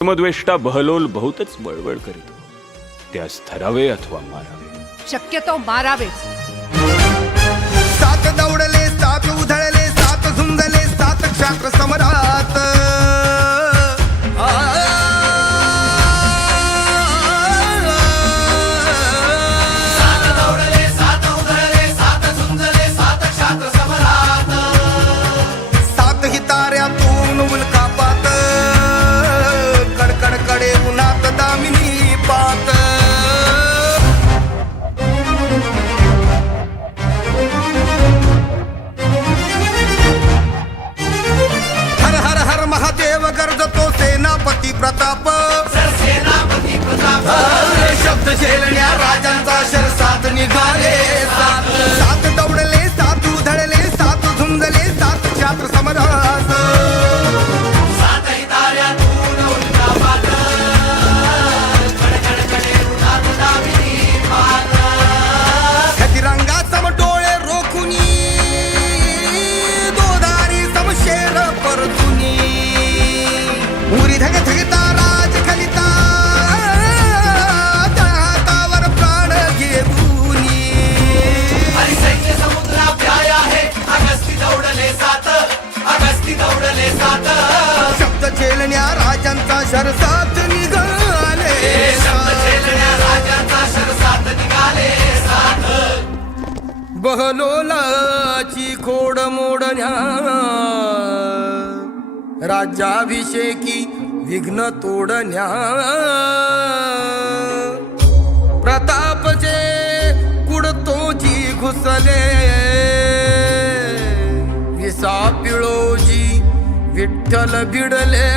धर्मद्वेष्टा बहलोल बहुतच बळबळ करीतो, त्यास धरावे अथवा मारावे. शक्यतो मारावेच. सात दौडले, सात उधळले, सात झुंजले, सात क्षात्र समरात. सात दौडले, सात उधळले, सात झुंजले, सात क्षात्र समरात. सात ही ताऱ्यातून उल्कापात, कडकड कडे उन्हात दामिनी पात. महादेव गर्जतो सेनापती प्रताप. सेनापती प्रताप शब्द झेलण्या राजांचा शरसात निघाले. सात दौडले, सात उधळले, सात झुंजले, सात क्षात्र समरास. सातही ताऱ्यातून उल्कापात, कडकडकडे उन्हात दामिनी पात. खतिरंगा समडोळे रोखुनी, दोधारी समशेर परतुनी. उरी धग धगता राज कलिता, हातावर प्राण घेऊनी. हरिसैन्य समुद्रा प्याय आहे, अगस्ती दौडले सात, अगस्ती दौडले सात. शब्द झेलण्या राजांचा शरसात निघाले. शब्द झेलण्या राजांचा शरसात निघाले सात. बहलोलाची खोड मोडण्या, राज्याभिषेकी विघ्न तोडण्या. प्रतापचे कुडतोजी घुसले, विसा पिळोजी विठ्ठल भिडले.